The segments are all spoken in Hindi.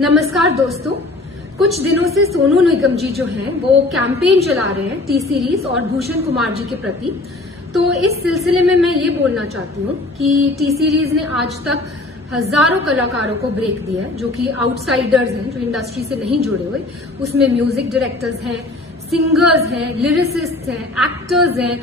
नमस्कार दोस्तों, कुछ दिनों से सोनू निगम जी जो हैं वो कैंपेन चला रहे हैं टी सीरीज और भूषण कुमार जी के प्रति। तो इस सिलसिले में मैं ये बोलना चाहती हूँ कि टी सीरीज ने आज तक हजारों कलाकारों को ब्रेक दिया है जो कि आउटसाइडर्स हैं, जो इंडस्ट्री से नहीं जुड़े हुए। उसमें म्यूजिक डायरेक्टर्स हैं, सिंगर्स हैं, लिरिसिस्ट हैं, एक्टर्स हैं,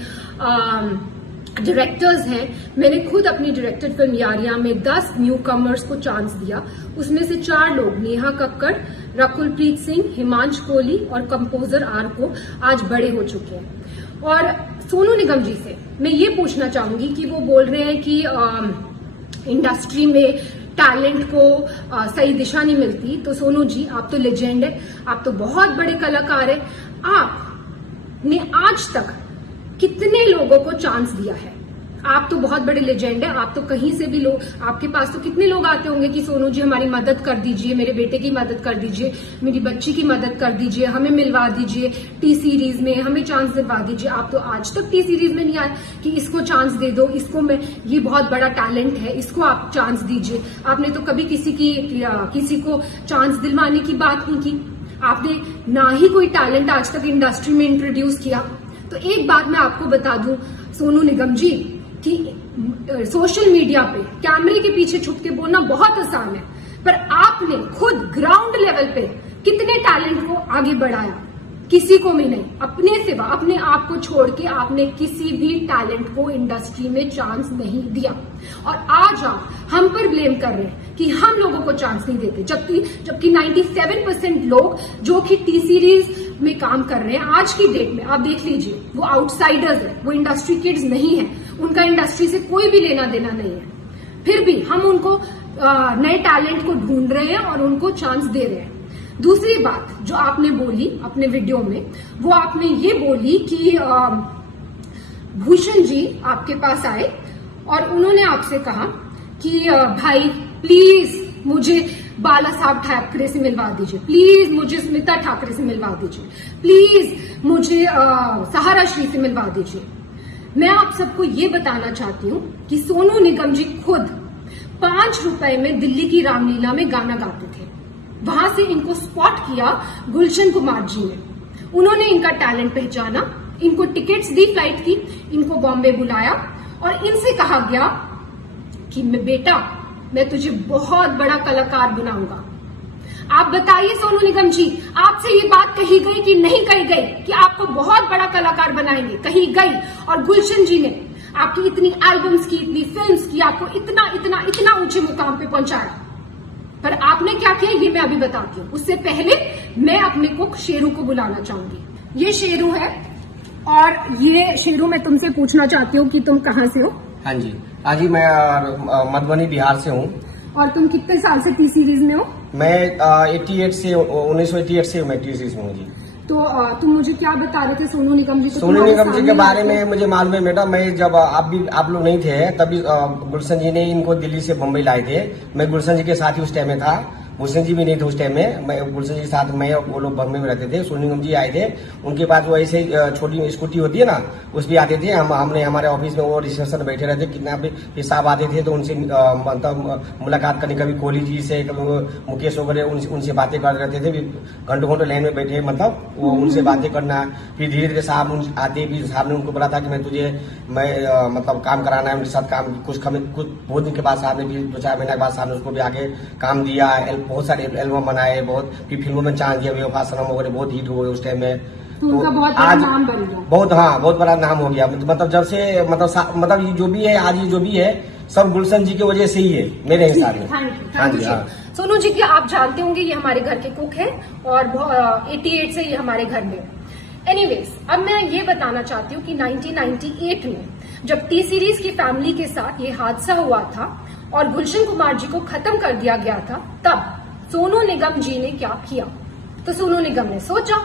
डायरेक्टर्स हैं। मैंने खुद अपनी डायरेक्टेड फिल्म यारियां में 10 न्यू कमर्स को चांस दिया। उसमें से 4 लोग, नेहा कक्कड़, रकुलप्रीत सिंह, हिमांश कोहली और कंपोजर आर को आज बड़े हो चुके हैं। और सोनू निगम जी से मैं ये पूछना चाहूंगी कि वो बोल रहे हैं कि इंडस्ट्री में टैलेंट को सही दिशा नहीं मिलती। तो सोनू जी, आप तो लेजेंड है, आप तो बहुत बड़े कलाकार है। आपने आज तक कितने लोगों को चांस दिया है? आप तो बहुत बड़े लेजेंड है, आप तो कहीं से भी लोग, आपके पास तो कितने लोग आते होंगे कि सोनू जी हमारी मदद कर दीजिए, मेरे बेटे की मदद कर दीजिए, मेरी बच्ची की मदद कर दीजिए, हमें मिलवा दीजिए टी सीरीज में, हमें चांस दिलवा दीजिए। आप तो आज तक टी सीरीज में नहीं आए कि इसको चांस दे दो, इसको मैं, ये बहुत बड़ा टैलेंट है, इसको आप चांस दीजिए। आपने तो कभी किसी को चांस दिलवाने की बात नहीं की। आपने ना ही कोई टैलेंट आज तक इंडस्ट्री में इंट्रोड्यूस किया। तो एक बात मैं आपको बता दूं सोनू निगम जी कि सोशल मीडिया पे कैमरे के पीछे छुप के बोलना बहुत आसान है, पर आपने खुद ग्राउंड लेवल पे कितने टैलेंट को आगे बढ़ाया? किसी को भी नहीं। अपने सिवा, अपने आप को छोड़ के आपने किसी भी टैलेंट को इंडस्ट्री में चांस नहीं दिया। और आज आप हम पर ब्लेम कर रहे हैं कि हम लोगों को चांस नहीं देते, जबकि 97% लोग जो कि टी सीरीज में काम कर रहे हैं आज की डेट में, आप देख लीजिए, वो आउटसाइडर्स है, वो इंडस्ट्री किड्स नहीं है, उनका इंडस्ट्री से कोई भी लेना देना नहीं है। फिर भी हम उनको नए टैलेंट को ढूंढ रहे हैं और उनको चांस दे रहे हैं। दूसरी बात जो आपने बोली अपने वीडियो में, वो आपने ये बोली कि भूषण जी आपके पास आए और उन्होंने आपसे कहा कि भाई प्लीज मुझे बाला साहब ठाकरे से मिलवा दीजिए, प्लीज मुझे स्मिता ठाकरे से मिलवा दीजिए, प्लीज मुझे सहारा श्री से मिलवा दीजिए। मैं आप सबको ये बताना चाहती हूँ कि सोनू निगम जी खुद 5 रुपए में दिल्ली की रामलीला में गाना गाते थे। वहां से इनको स्पॉट किया गुलशन कुमार जी ने। उन्होंने इनका टैलेंट पहचाना, इनको टिकट्स दी फ्लाइट की, इनको बॉम्बे बुलाया और इनसे कहा गया कि बेटा मैं तुझे बहुत बड़ा कलाकार बनाऊंगा। आप बताइए सोनू निगम जी, आपसे ये बात कही गई कि नहीं कही गई कि आपको बहुत बड़ा कलाकार बनाएंगे? कही गई। और गुलशन जी ने आपकी इतनी एल्बम्स की, इतनी फिल्म्स की, आपको इतना इतना इतना ऊंचे मुकाम पे पहुंचाया। पर आपने क्या किया ये मैं अभी बताती हूँ। उससे पहले मैं अपने कुक शेरू को बुलाना चाहूंगी। ये शेरू है और ये शेरू मैं तुमसे पूछना चाहती हूँ कि तुम कहाँ से हो? हाँ जी, आज ही मैं मधुबनी बिहार से हूँ। और तुम कितने साल से टी सीरीज में हो? मैं 1988 से मैं टी सीरीज में हूँ जी। तो तुम मुझे क्या बता रहे थे सोनू निगम जी को? सोनू निगम जी के बारे में मुझे मालूम है बेटा। मैं जब आप लोग नहीं थे तभी गुलशन जी ने इनको दिल्ली से बम्बई लाए थे। मैं गुलशन जी के साथ ही उस टाइम में था, गुलशन जी भी नहीं थे उस टाइम में। मैं गुलशन जी के साथ, मैं और वो लोग बम्बई में रहते थे। सोनू निगम जी आए थे, उनके पास वो ऐसे छोटी स्कूटी होती है ना, उस भी आते थे। हमने हमारे ऑफिस में वो रिसेप्शन बैठे रहते, कितना भी साहब आते थे तो उनसे मतलब मुलाकात करने, कभी कोहली जी से, कभी मुकेश वगैरह, उनसे बातें कर रहते थे। घंटों घंटों लाइन में बैठे, मतलब वो उनसे बातें करना। फिर धीरे धीरे साहब आते, फिर साहब ने उनको बोला था कि मैं मतलब काम कराना है उनके साथ। काम कुछ बहुत दिन के बाद साहब ने भी 2-4 महीने के बाद साहब ने उसको भी आगे काम दिया। बहुत सारे एल्बम बनाए, बहुत फिर फिल्मों में चांस दिया, बेवफा सनम वगैरह बहुत हिट हुए उस टाइम में। तो उनका बहुत बड़ा नाम बन गया। बहुत बड़ा नाम हो गया। मतलब जब से मतलब ये जो भी है आज, ये जो भी है सब गुलशन जी की वजह से ही है मेरे हिसाब में। हाँ जी, हाँ। सोनू जी की आप जानते होंगे ये हमारे घर के कुक है और 88 से ये हमारे घर में। एनीवेज, अब मैं ये बताना चाहती हूँ कि 1998 में जब टी सीरीज की फैमिली के साथ ये हादसा हुआ था और गुलशन कुमार जी को खत्म कर दिया गया था, तब सोनू निगम जी ने क्या किया? तो सोनू निगम ने सोचा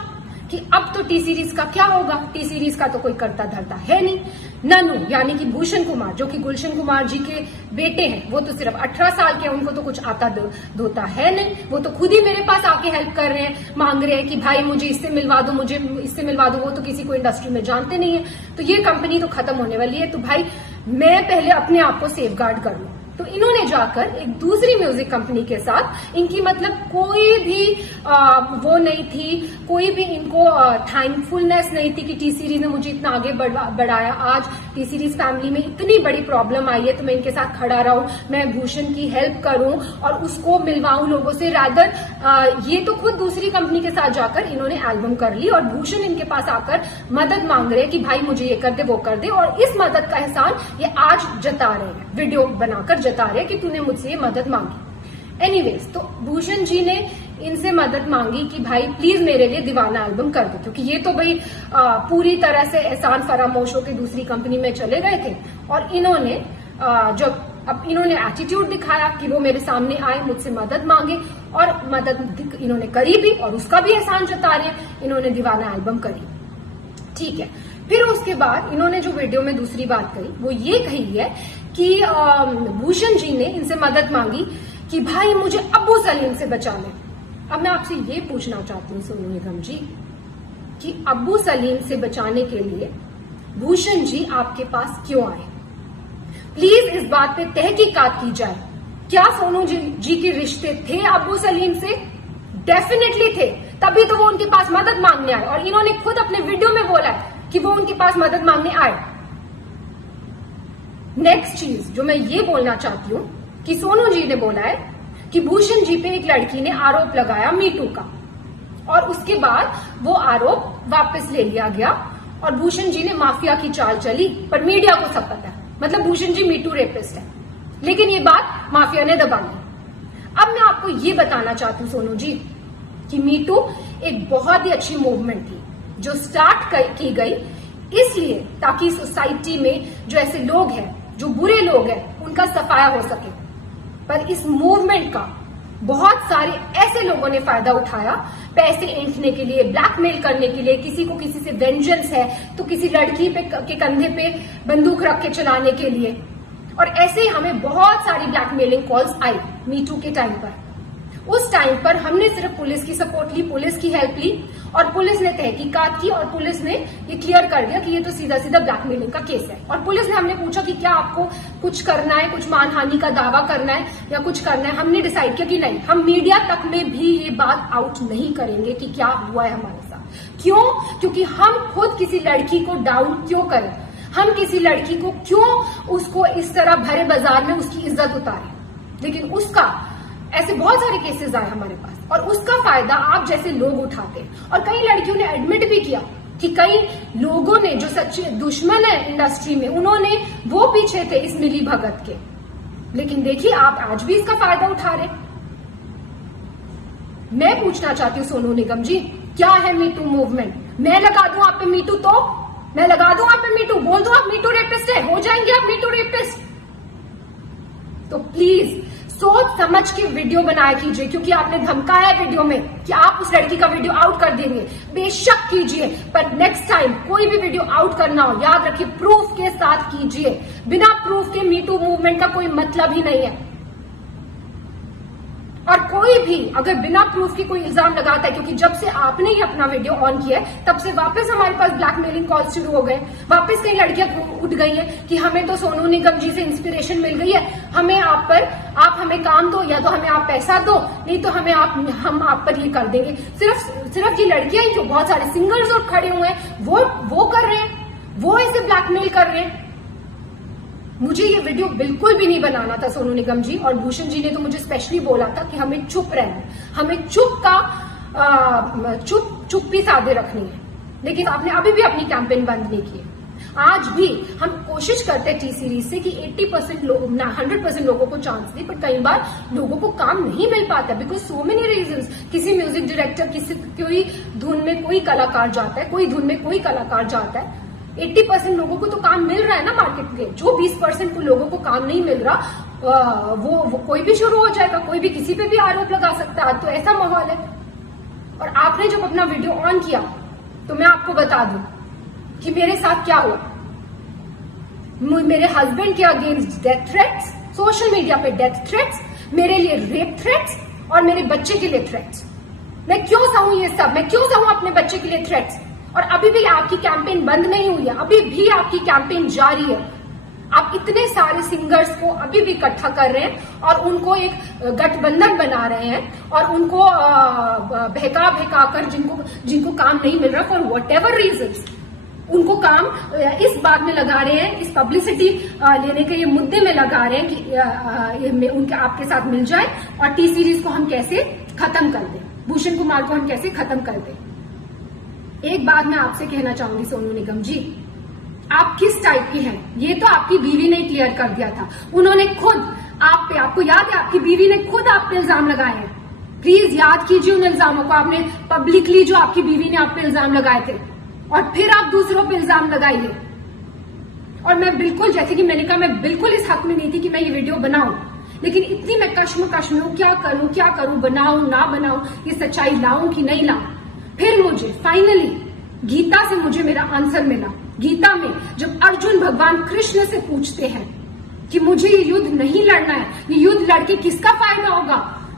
कि अब तो टी सीरीज का क्या होगा, टी सीरीज का तो कोई करता धरता है नहीं। ननू यानी कि भूषण कुमार, जो कि गुलशन कुमार जी के बेटे हैं, वो तो सिर्फ 18 साल के हैं, उनको तो कुछ आता धोता है नहीं। वो तो खुद ही मेरे पास आके हेल्प कर रहे हैं, मांग रहे हैं कि भाई मुझे इससे मिलवा दो, मुझे इससे मिलवा दो। वो तो किसी को इंडस्ट्री में जानते नहीं है। तो ये कंपनी तो खत्म होने वाली है, तो भाई मैं पहले अपने आप को सेफ गार्ड कर लूं। तो इन्होंने जाकर एक दूसरी म्यूजिक कंपनी के साथ, इनकी मतलब कोई भी वो नहीं थी, कोई भी इनको थैंकफुलनेस नहीं थी कि टी सीरीज ने मुझे इतना आगे बढ़ाया। आज टी सीरीज फैमिली में इतनी बड़ी प्रॉब्लम आई है तो मैं इनके साथ खड़ा रहूं, मैं भूषण की हेल्प करूं और उसको मिलवाऊं लोगों से। रादर ये तो खुद दूसरी कंपनी के साथ जाकर इन्होंने एल्बम कर ली और भूषण इनके पास आकर मदद मांग रहे हैं कि भाई मुझे ये कर दे वो कर दे, और इस मदद का एहसान ये आज जता रहे हैं, वीडियो बनाकर जता रहे हैं कि तूने मुझसे ये मदद मांगी। एनीवेज, तो भूषण जी ने इनसे मदद मांगी कि भाई प्लीज मेरे लिए दीवाना एल्बम कर दो, क्योंकि ये तो भाई पूरी तरह से एहसान फरामोश होकर दूसरी कंपनी में चले गए थे। और इन्होंने जब अब इन्होंने एटीट्यूड दिखाया कि वो मेरे सामने आए, मुझसे मदद मांगे, और मदद इन्होंने करी भी और उसका भी एहसान जता रहे हैं, इन्होंने दीवाना एल्बम करी। ठीक है, फिर उसके बाद इन्होंने जो वीडियो में दूसरी बात कही वो ये कही है कि भूषण जी ने इनसे मदद मांगी कि भाई मुझे अब्बू सलीम से बचा ले। अब मैं आपसे ये पूछना चाहती हूँ सोनू निगम जी कि अब्बू सलीम से बचाने के लिए भूषण जी आपके पास क्यों आए? प्लीज इस बात पे तहकीकात की जाए। क्या सोनू जी के रिश्ते थे अब्बू सलीम से? डेफिनेटली थे, तभी तो वो उनके पास मदद मांगने आए, और इन्होंने खुद अपने वीडियो में बोला है कि वो उनके पास मदद मांगने आए। नेक्स्ट चीज जो मैं ये बोलना चाहती हूँ कि सोनू जी ने बोला है कि भूषण जी पे एक लड़की ने आरोप लगाया मीटू का, और उसके बाद वो आरोप वापस ले लिया गया और भूषण जी ने माफिया की चाल चली, पर मीडिया को सब पता है, मतलब भूषण जी मीटू रेपिस्ट है, लेकिन ये बात माफिया ने दबा ली। अब मैं आपको ये बताना चाहती हूँ सोनू जी कि मीटू एक बहुत ही अच्छी मूवमेंट थी जो स्टार्ट की गई इसलिए ताकि सोसाइटी में जो ऐसे लोग हैं, जो बुरे लोग हैं, उनका सफाया हो सके। पर इस मूवमेंट का बहुत सारे ऐसे लोगों ने फायदा उठाया, पैसे ऐंठने के लिए, ब्लैकमेल करने के लिए, किसी को किसी से वेंजेंस है तो किसी लड़की के कंधे पे बंदूक रख के चलाने के लिए, और ऐसे ही हमें बहुत सारी ब्लैकमेलिंग कॉल्स आई मीटू के टाइम पर। उस टाइम पर हमने सिर्फ पुलिस की सपोर्ट ली, पुलिस की हेल्प ली, और पुलिस ने तहकीकात की और पुलिस ने ये क्लियर कर दिया कि ये तो सीधा सीधा ब्लैकमेलिंग का केस है। और पुलिस ने हमने पूछा कि क्या आपको कुछ करना है, कुछ मानहानि का दावा करना है या कुछ करना है? हमने डिसाइड किया कि नहीं, हम मीडिया तक में भी ये बात आउट नहीं करेंगे कि क्या हुआ है हमारे साथ। क्यों? क्योंकि हम खुद किसी लड़की को डाउन क्यों करें, हम किसी लड़की को क्यों उसको इस तरह भरे बाजार में उसकी इज्जत उतारें। लेकिन उसका ऐसे बहुत सारे केसेस आए हमारे पास, और उसका फायदा आप जैसे लोग उठाते। और कई लड़कियों ने एडमिट भी किया कि कई लोगों ने जो सच्चे दुश्मन है इंडस्ट्री में, उन्होंने वो पीछे थे इस मिली भगत के, लेकिन देखिए आप आज भी इसका फायदा उठा रहे। मैं पूछना चाहती हूँ सोनू निगम जी, क्या है मीटू मूवमेंट? मैं लगा दूं आप पे मीटू, तो मैं लगा दूं आप पे मीटू, बोल दूं आप मीटू रेपिस्ट है, हो जाएंगे आप मीटू रेपिस्ट। तो प्लीज सोच समझ के वीडियो बनाया कीजिए, क्योंकि आपने धमकाया वीडियो में कि आप उस लड़की का वीडियो आउट कर देंगे। बेशक कीजिए, पर नेक्स्ट टाइम कोई भी वीडियो आउट करना हो, याद रखिए प्रूफ के साथ कीजिए। बिना प्रूफ के मीटू मूवमेंट का कोई मतलब ही नहीं है। और कोई भी अगर बिना प्रूफ के कोई इल्जाम लगाता है, क्योंकि जब से आपने ही अपना वीडियो ऑन किया है तब से वापस हमारे पास ब्लैकमेलिंग कॉल शुरू हो गए, वापस कई लड़कियां उठ गई हैं कि हमें तो सोनू निगम जी से इंस्पिरेशन मिल गई है, हमें आप हमें काम दो, या तो हमें आप पैसा दो, नहीं तो हम आप पर ये कर देंगे। सिर्फ ये लड़कियां ही क्यों, बहुत सारे सिंगर्स और खड़े हुए हैं, वो कर रहे हैं, वो ऐसे ब्लैकमेल कर रहे हैं। मुझे ये वीडियो बिल्कुल भी नहीं बनाना था सोनू निगम जी, और भूषण जी ने तो मुझे स्पेशली बोला था कि हमें चुप रहना है, हमें चुप्पी साधे रखनी है, लेकिन आपने अभी भी अपनी कैंपेन बंद नहीं की है। आज भी हम कोशिश करते हैं टी सीरीज से कि 80% लोग 100% लोगों को चांस दे, पर कई बार लोगों को काम नहीं मिल पाता बिकॉज सो मेनी रीजंस। किसी म्यूजिक डायरेक्टर, कोई धुन में कोई कलाकार जाता है, कोई धुन में कोई कलाकार जाता है। 80% लोगों को तो काम मिल रहा है ना मार्केट में, जो 20% लोगों को काम नहीं मिल रहा वो कोई भी शुरू हो जाएगा, कोई भी किसी पे भी आरोप लगा सकता है। तो ऐसा माहौल है। और आपने जब अपना वीडियो ऑन किया तो मैं आपको बता दूं कि मेरे साथ क्या हुआ। मेरे हस्बैंड के against death threats, social media पे डेथ थ्रेट्स, मेरे लिए रेप थ्रेट्स और मेरे बच्चे के लिए थ्रेट्स। मैं क्यों सहूं ये सब, मैं क्यों सहूं अपने बच्चे के लिए थ्रेट्स? और अभी भी आपकी कैंपेन बंद नहीं हुई है, अभी भी आपकी कैंपेन जारी है। आप इतने सारे सिंगर्स को अभी भी इकट्ठा कर रहे हैं और उनको एक गठबंधन बना रहे हैं और उनको बहका कर जिनको काम नहीं मिल रहा फॉर वट एवर रीजन्स, उनको काम इस बात में लगा रहे हैं, इस पब्लिसिटी लेने के ये मुद्दे में लगा रहे हैं कि उनके आपके साथ मिल जाए और टी सीरीज को हम कैसे खत्म कर दें, भूषण कुमार को हम कैसे खत्म कर दें। एक बात मैं आपसे कहना चाहूंगी सोनू निगम जी, आप किस टाइप की हैं ये तो आपकी बीवी ने क्लियर कर दिया था। उन्होंने खुद आप पे, आपको याद है, आपकी बीवी ने खुद आप पे इल्जाम लगाए हैं। प्लीज याद कीजिए उन इल्जामों को, आपने पब्लिकली जो आपकी बीवी ने आप पे इल्जाम लगाए थे और फिर आप दूसरों पे इल्जाम लगाइए। और मैं बिल्कुल, जैसे कि मैंने कहा, मैं बिल्कुल इस हक में नहीं थी कि मैं ये वीडियो बनाऊं, लेकिन इतनी मैं कश्मकश में हूं, क्या करूं, बनाऊं ना बनाऊं, ये सच्चाई लाऊं कि नहीं लाऊं। फिर मुझे फाइनली गीता से मुझे मेरा आंसर मिला। गीता में जब अर्जुन भगवान कृष्ण से पूछते हैं कि मुझे ये युद्ध नहीं लड़ना है, ये युद्ध लड़के किसका फायदा होगा,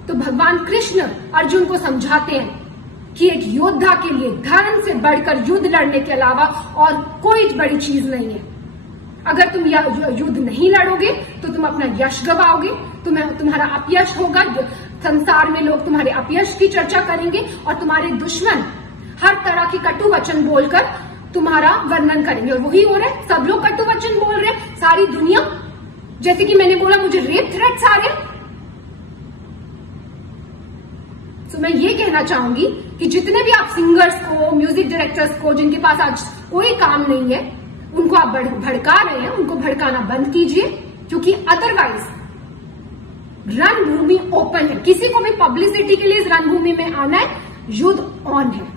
तो भगवान कृष्ण अर्जुन को समझाते हैं कि एक योद्धा के लिए धर्म से बढ़कर युद्ध लड़ने के अलावा और कोई बड़ी चीज नहीं है। अगर तुम युद्ध नहीं लड़ोगे तो तुम अपना यश गवाओगे, तुम्हारा अपयश होगा, संसार में लोग तुम्हारे अपयश की चर्चा करेंगे और तुम्हारे दुश्मन हर तरह की कटु वचन बोलकर तुम्हारा वर्णन करेंगे। और वही हो रहा है, सब लोग कटु वचन बोल रहे हैं, सारी दुनिया। जैसे कि मैंने बोला, मुझे रेप थ्रेट्स आ रहे। तो मैं ये कहना चाहूंगी कि जितने भी आप सिंगर्स को, म्यूजिक डायरेक्टर्स को, जिनके पास आज कोई काम नहीं है, उनको आप भड़का रहे हैं, उनको भड़काना बंद कीजिए, क्योंकि अदरवाइज रणभूमि ओपन है। किसी को भी पब्लिसिटी के लिए इस रणभूमि में आना है, युद्ध ऑन है।